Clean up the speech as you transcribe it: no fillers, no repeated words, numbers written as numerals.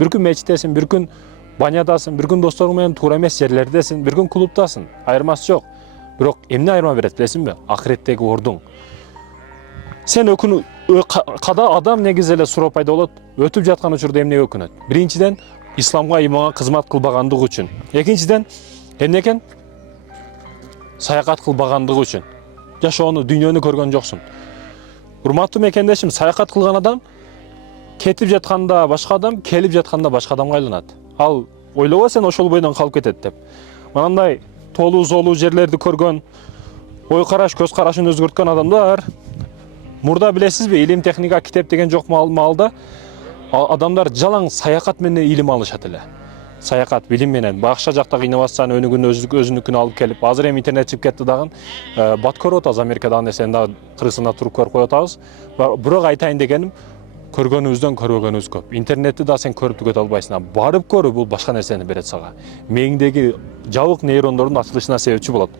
Бир күн мечиттесиң, бир күн банядасың, бир күн досторуң менен туура эмес жерлердесиң, бир күн клубтасың. Айырмасы жок. Бирок эмне айырма берет билесиңби? Ахиреттеги ордуң. Сен када адам негизи эле суроо пайда болот. Өтүп жаткан учурда эмнеге өкүнөт? Биринчиден, исламга, иманга кызмат кылбагандыгы үчүн. Экинчиден, эмне экен? Саякат кылбагандыгы үчүн. Жашоону, дүйнөнү көргөн жоксуң. Урматтуу мекендешим, саякат кылган адам кетип жатканда башка адам, келип жатканда башка адамга айланат. Ал ойлоба сен ошол бойдон калып кетет деп. Мындай толуу золуу жерлерди көргөн, ой караш, көз карашын өзгөрткөн адамдар мурда билесизби, илим техника китеп деген жок маалда адамдар жалаң саякат менен илим алышат эле. Саякат, билим менен бакша жактагы инновацияны өнүгүүнү өзүнүкүнө алып келип, азыр эми интернет чыгып кетти дагы. Бат көрүп атабыз, Америкадагы нерсени дагы кыргызстанда туруп көрүп коюп атабыз. Бирок айтайын дегеним, көргөнүбүздөн көрбөгөнүбүз көп. Интернетти да сен көрүп түгөтө албайсың. Барып көрүү бул башка нерсени берет сага. Мээңдеги жабык нейрондордун ачылышына себепчи болот.